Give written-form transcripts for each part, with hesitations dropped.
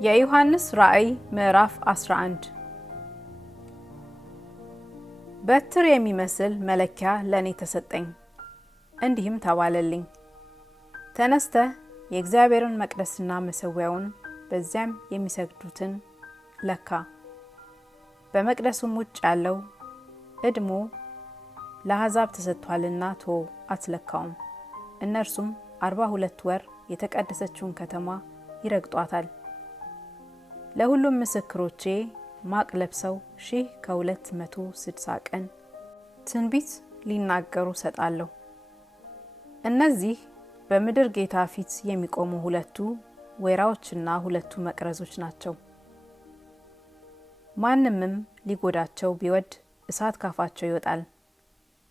የዮሐንስ ራእይ ምዕራፍ 11 በትር የሚመስል መለኪያ ለኔ ተሰጠኝ። እንዲህም ተባለልኝ፣ ተነስተህ የእግዚአብሔርን መቅደስና መሠዊያውን በዚያም የሚሰግዱትን ለካ። በመቅደሱም ውጭ ያለው እድሞ ለአሕዛብ ተሰጥቷልና ቶ አትለካውም። እነርሱም 42 ወር የተቀደሰችውን ከተማ ይረግጧታል። ለሁሉም ምስክሮቼ ማቅ ለብሰው 1260 ቀን ትንቢት ሊናገሩ ሰጣለሁ። እነዚህ በምድር ጌታ ፊት የሚቆሙ ሁለቱ ወይራዎችና ሁለቱ መቅረዞች ናቸው። ማንምም ሊጎዳቸው ቢወድ እሳት ካፋቸው ይወጣል፣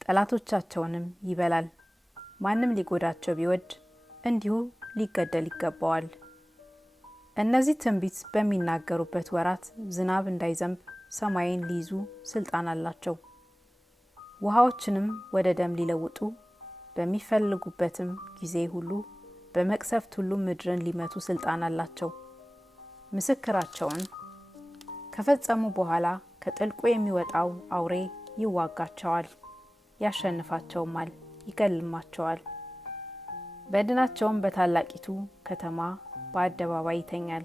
ጠላቶቻቸውንም ይበላል። ማንም ሊጎዳቸው ቢወድ እንዲሁ ሊገደል ይገባዋል። እነዚህ ትንቢት በሚናገሩበት ወራት ዝናብ እንዳይዘንብ ሰማይን ሊይዙ ስልጣን አላቸው። ውሃዎችንም ወደ ደም ሊለውጡ በሚፈልጉበትም ጊዜ ሁሉ በመቅሰፍት ሁሉ ምድርን ሊመቱ ስልጣን አላቸው። ምስክራቸውን ከፈጸሙ በኋላ ከጥልቁ የሚወጣው አውሬ ይዋጋቸዋል፣ ያሸንፋቸውማል፣ ይገልማቸዋል። በድናቸውም በታላቂቱ ከተማ በአደባባይ ይተኛል።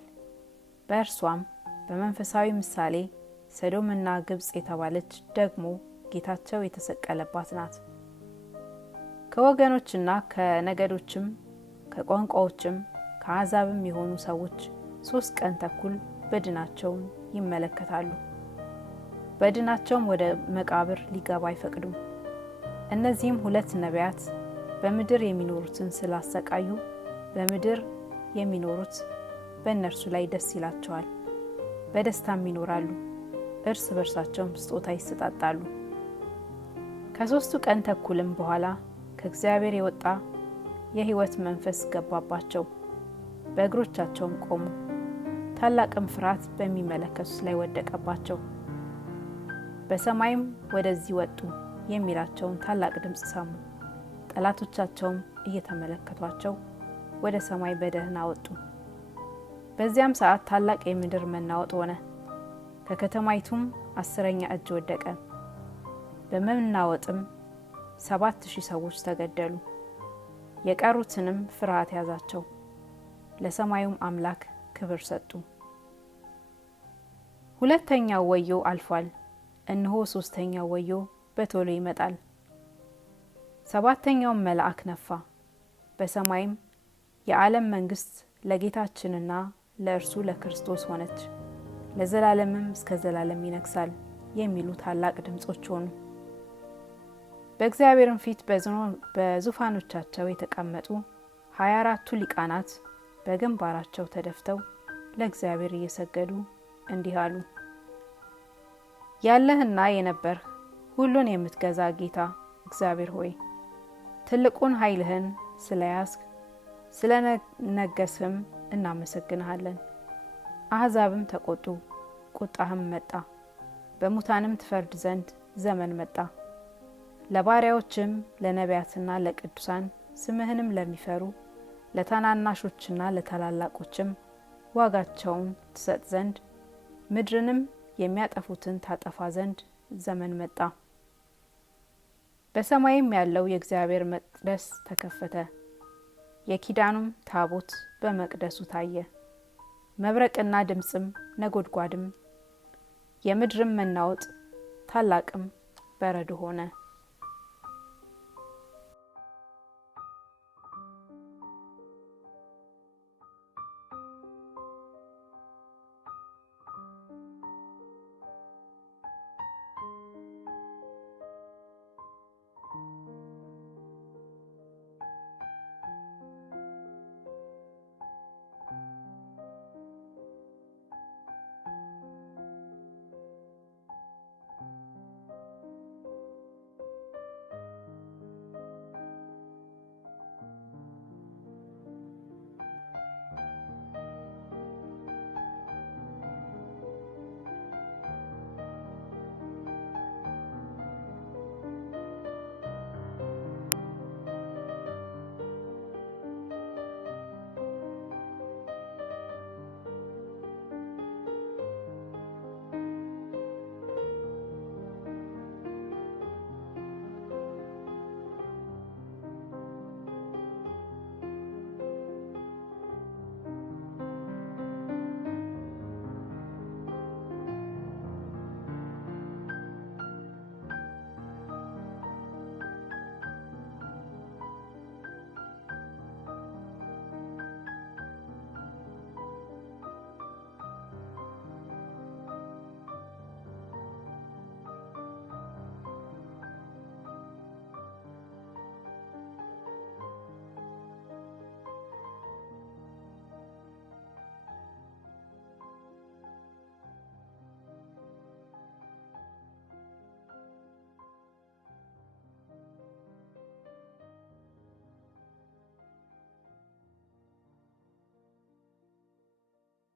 በእርሷም በመንፈሳዊ ምሳሌ ሰዶምና ግብጽ የተባለች ደግሞ ጌታቸው የተሰቀለባት ናት። ከወገኖችና ከነገዶችም ከቋንቋዎችም ከአሕዛብም የሆኑ ሰዎች 3 ቀን ተኩል በድናቸውን ይመለከታሉ። በድናቸውም ወደ መቃብር ሊገባ አይፈቅዱም። እነዚህም 2 ነቢያት በምድር የሚኖሩትን ስላሰቃዩ በምድር የሚኖሩት በእነርሱ ላይ ደስ ይላቸዋል፣ በደስታም ይኖራሉ። እርስ በርሳቸውም ስጦታ ይሰጣጣሉ። ከ3 ቀን ተኩልም በኋላ ከእግዚአብሔር የወጣ የሕይወት መንፈስ ገባባቸው፣ በእግሮቻቸውም ቆሙ። ታላቅም ፍርሃት በሚመለከቱት ላይ ወደቀባቸው። በሰማይም ወደዚህ ወጡ የሚላቸውን ታላቅ ድምፅ ሰሙ። ጠላቶቻቸውም እየተመለከቷቸው ወደ ሰማይ በደህና ወጡ። በዚያም ሰዓት ታላቅ የምድር መናወጥ ሆነ። ከከተማይቱም 10ኛ እጅ ወደቀ። በመናወጥም 7000 ሰዎች ተገደሉ። የቀሩትንም ፍርሃት ያዛቸው፣ ለሰማዩም አምላክ ክብር ሰጡ። 2ኛው ወዮ አልፏል፣ እነሆ 3ኛው ወዮ በቶሎ ይመጣል። 7ኛውም መልአክ ነፋ። በሰማይም የዓለም መንግስት ለጌታችንና ለእርሱ ለክርስቶስ ሆነች፣ ለዘላለምም እስከ ዘላለም ይነግሳል የሚሉ ታላቅ ድምጾች ሆኑ። በእግዚአብሔርም ፊት በዙፋኖቻቸው የተቀመጡ 24ቱ ሊቃናት በግንባራቸው ተደፍተው ለእግዚአብሔር እየሰገዱ እንዲህ አሉ። ያለህና የነበርህ ሁሉን የምትገዛ ጌታ እግዚአብሔር ሆይ፣ ትልቁን ኃይልህን ስለያዝክ ስለነገስህም እናመሰግንሃለን። አሕዛብም ተቆጡ፣ ቁጣህም መጣ። በሙታንም ትፈርድ ዘንድ ዘመን መጣ። ለባሪያዎችም ለነቢያትና ለቅዱሳን ስምህንም ለሚፈሩ ለታናናሾችና ለታላላቆችም ዋጋቸውን ትሰጥ ዘንድ ምድርንም የሚያጠፉትን ታጠፋ ዘንድ ዘመን መጣ። በሰማይም ያለው የእግዚአብሔር መቅደስ ተከፈተ። የኪዳኑም ታቦት በመቅደሱ ታየ። መብረቅና ድምጽም ነጎድጓድም የምድርም መናወጥ ታላቅም በረዶ ሆነ።